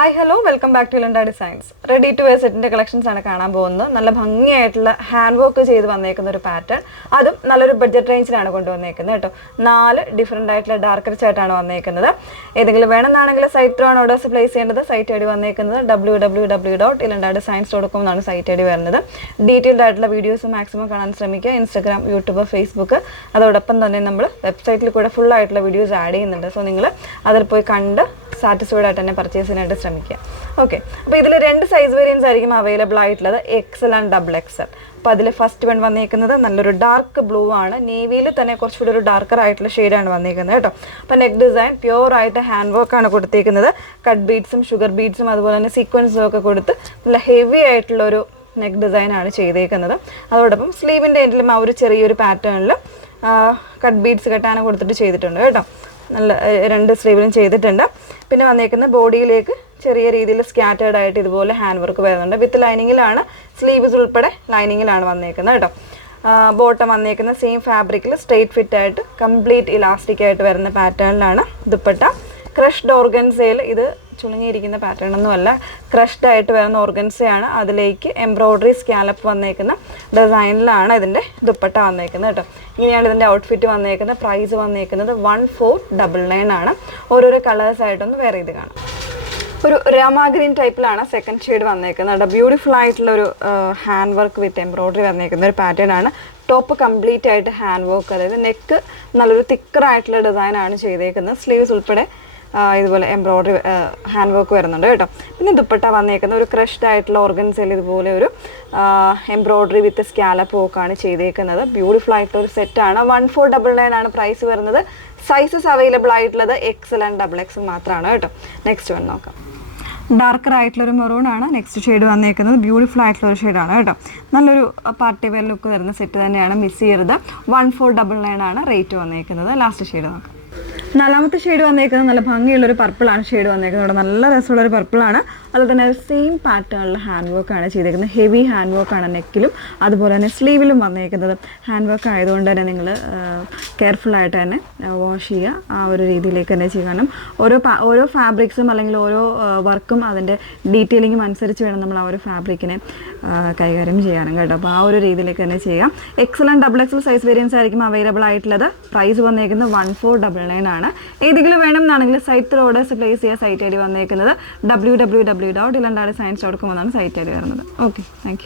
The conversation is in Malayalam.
Hi hello welcome back to Ilanda designs. Ready to wear സെറ്റിന്റെ കളക്ഷൻസ് ആണ് കാണാൻ പോകുന്നത്. നല്ല ഭംഗിയായിട്ടുള്ള ഹാൻഡ് വർക്ക് ചെയ്ത് വന്നേക്കുന്ന ഒരു പാറ്റേൺ, അതും നല്ലൊരു ബഡ്ജറ്റ് റേഞ്ചിലാണ് കൊണ്ടുവന്നേക്കുന്നത് കേട്ടോ. 4 ഡിഫറെൻ്റ് ആയിട്ടുള്ള ഡാർക്കർ ചാർട്ടാണ് വന്നേക്കുന്നത്. ഏതെങ്കിലും വേണമെന്നാണെങ്കിൽ സൈറ്റ് ത്രൂ ആണ് ഓർഡേഴ്സ് പ്ലേസ് ചെയ്യേണ്ടത്. സൈറ്റ് ഐ ഡി വന്നേക്കുന്നത് www.ilandadesigns.com എന്നാണ് സൈറ്റ് ഐ ഡി വരുന്നത്. ഡീറ്റെയിൽഡ് ആയിട്ടുള്ള വീഡിയോസ് മാക്സിമം കാണാൻ ശ്രമിക്കുക. ഇൻസ്റ്റാഗ്രാം, യൂട്യൂബ്, ഫേസ്ബുക്ക്, അതോടൊപ്പം തന്നെ നമ്മൾ വെബ്സൈറ്റിൽ കൂടെ ഫുൾ ആയിട്ടുള്ള വീഡിയോസ് ആഡ് ചെയ്യുന്നുണ്ട്. സോ നിങ്ങൾ അതിൽ പോയി കണ്ട് സാറ്റിസ്ഫൈഡ് ആയിട്ട് തന്നെ പർച്ചേസ് ചെയ്യാനായിട്ട് ശ്രമിക്കുക. ഓക്കെ, അപ്പോൾ ഇതിൽ 2 സൈസ് വേരിയൻസ് ആയിരിക്കും അവൈലബിൾ ആയിട്ടുള്ളത്, XL ആൻഡ് XXL. അപ്പോൾ അതിൽ ഫസ്റ്റ് വൺ വന്നിരിക്കുന്നത് നല്ലൊരു ഡാർക്ക് ബ്ലൂ ആണ്. നേവിയിൽ തന്നെ കുറച്ചുകൂടി ഒരു ഡാർക്കർ ആയിട്ടുള്ള ഷെയ്ഡാണ് വന്നിരിക്കുന്നത് കേട്ടോ. അപ്പോൾ നെക്ക് ഡിസൈൻ പ്യുവർ ആയിട്ട് ഹാൻഡ് വർക്കാണ് കൊടുത്തിരിക്കുന്നത്. കട്ട് ബീഡ്സും ഷുഗർ ബീഡ്സും അതുപോലെ തന്നെ സീക്വൻസും ഒക്കെ കൊടുത്ത് നല്ല ഹെവി ആയിട്ടുള്ളൊരു നെക്ക് ഡിസൈനാണ് ചെയ്തേക്കുന്നത്. അതോടൊപ്പം സ്ലീവിൻ്റെ എൻഡിലും ആ ഒരു ചെറിയൊരു പാറ്റേണിൽ കട്ട് ബീഡ്സ് കെട്ടാനും കൊടുത്തിട്ട് ചെയ്തിട്ടുണ്ട് കേട്ടോ. നല്ല 2 സ്ലീവിലും ചെയ്തിട്ടുണ്ട്. പിന്നെ വന്നേക്കുന്ന ബോഡിയിലേക്ക് ചെറിയ രീതിയിൽ സ്കാറ്റേർഡ് ആയിട്ട് ഇതുപോലെ ഹാൻഡ് വർക്ക് വരുന്നുണ്ട്. വിത്ത് ലൈനിങ്ങിലാണ്, സ്ലീവ്സ് ഉൾപ്പെടെ ലൈനിങ്ങിലാണ് വന്നേക്കുന്നത് കേട്ടോ. ബോട്ടം വന്നേക്കുന്ന സെയിം ഫാബ്രിക്കിൽ സ്ട്രെയിറ്റ് ഫിറ്റ് ആയിട്ട് കംപ്ലീറ്റ് ഇലാസ്റ്റിക് ആയിട്ട് വരുന്ന പാറ്റേണിലാണ് ദുപ്പട്ട. ക്രഷ്ഡ് ഓർഗൻസയിൽ, ഇത് ചുളുങ്ങിയിരിക്കുന്ന പാറ്റേൺ ഒന്നുമല്ല, ക്രഷ്ഡ് ആയിട്ട് വരുന്ന ഓർഗൻസയാണ്. അതിലേക്ക് എംബ്രോയ്ഡറി സ്കാലപ്പ് വന്നേക്കുന്ന ഡിസൈനിലാണ് ഇതിൻ്റെ ദുപ്പട്ട വന്നേക്കുന്നത് കേട്ടോ. ഇങ്ങനെയാണ് ഇതിൻ്റെ ഔട്ട്ഫിറ്റ് വന്നേക്കുന്നത്. പ്രൈസ് വന്നേക്കുന്നത് 1499 ആണ്. ഓരോരോ കളേഴ്സ് ആയിട്ടൊന്ന് വേറെ ഇത് കാണാം. ഒരു രാമ ഗ്രീൻ ടൈപ്പിലാണ് സെക്കൻഡ് ഷെയ്ഡ് വന്നേക്കുന്നത് കേട്ടോ. ബ്യൂട്ടിഫുൾ ആയിട്ടുള്ളൊരു ഹാൻഡ് വർക്ക് വിത്ത് എംബ്രോയ്ഡറി വന്നേക്കുന്ന ഒരു പാറ്റേൺ ആണ്. ടോപ്പ് കംപ്ലീറ്റ് ആയിട്ട് ഹാൻഡ് വർക്ക്, അതായത് നെക്ക് നല്ലൊരു തിക്കറായിട്ടുള്ള ഡിസൈനാണ് ചെയ്തേക്കുന്നത്. സ്ലീവ്സ് ഉൾപ്പെടെ ഇതുപോലെ എംബ്രോയ്ഡറി ഹാൻഡ് വർക്ക് വരുന്നുണ്ട് കേട്ടോ. പിന്നെ ദുപ്പട്ട വന്നേക്കുന്ന ഒരു ക്രഷ്ഡ് ആയിട്ടുള്ള ഓർഗൻസയിൽ ഇതുപോലെ ഒരു എംബ്രോയ്ഡറി വിത്ത് സ്കാലപ്പ് വർക്കാണ് ചെയ്തേക്കുന്നത്. ബ്യൂട്ടിഫുൾ ആയിട്ടുള്ള ഒരു സെറ്റാണ്. 1499 ആണ് പ്രൈസ് വരുന്നത്. സൈസസ് അവൈലബിൾ ആയിട്ടുള്ളത് XL ആൻഡ് XXL മാത്രമാണ് കേട്ടോ. നെക്സ്റ്റ് വൺ നോക്കാം. ഡാർക്കർ ആയിട്ടുള്ളൊരു മെറൂൺ ആണ് നെക്സ്റ്റ് ഷെയ്ഡ് വന്നേക്കുന്നത്. ബ്യൂട്ടിഫുൾ ആയിട്ടുള്ള ഒരു ഷെയ്ഡാണ് കേട്ടോ. നല്ലൊരു പാർട്ടി വെയർ ലുക്ക് വരുന്ന സെറ്റ് തന്നെയാണ്, മിസ് ചെയ്യരുത്. 1499 ആണ് റേറ്റ് വന്നേക്കുന്നത്. ലാസ്റ്റ് ഷെയ്ഡ് നോക്കാം. 4ാമത്തെ ഷെയ്ഡ് വന്നേക്കുന്നത് നല്ല ഭംഗിയുള്ളൊരു പർപ്പിളാണ് ഷെയ്ഡ് വന്നേക്കുന്നത്. ഇവിടെ നല്ല രസമുള്ളൊരു പർപ്പിളാണ്. അതുപോലെ തന്നെ സെയിം പാറ്റേണിൽ ഹാൻഡ് വർക്കാണ് ചെയ്തേക്കുന്നത്. ഹെവി ഹാൻഡ് വർക്കാണ് നെക്കിലും അതുപോലെ തന്നെ സ്ലീവിലും വന്നേക്കുന്നത്. ഹാൻഡ് വർക്ക് ആയതുകൊണ്ട് തന്നെ നിങ്ങൾ കെയർഫുള്ളായിട്ട് തന്നെ വാഷ് ചെയ്യുക. ആ ഒരു രീതിയിലേക്ക് തന്നെ ചെയ്യണം. ഓരോ ഫാബ്രിക്സും അല്ലെങ്കിൽ ഓരോ വർക്കും അതിൻ്റെ ഡീറ്റെയിലിങ്ങും അനുസരിച്ച് വേണം നമ്മൾ ആ ഒരു ഫാബ്രിക്കിനെ കൈകാര്യം ചെയ്യാനും കേട്ടോ. അപ്പോൾ ആ ഒരു രീതിയിലേക്ക് തന്നെ ചെയ്യാം. XL and XXL size variance ആയിരിക്കും അവൈലബിൾ ആയിട്ടുള്ളത്. പ്രൈസ് വന്നേക്കുന്നത് 1499 ആണ്. ഏതെങ്കിലും വേണമെന്നാണെങ്കിൽ സൈറ്റ് ഓർഡേഴ്സ് പ്ലേസ് ചെയ്യുക. സൈറ്റ് ഐ ഡി വന്നേക്കുന്നത് www.ilandadesigns.com എന്നാണ് സൈറ്റ് ഐ ഡി വരുന്നത്. Okay, thank U.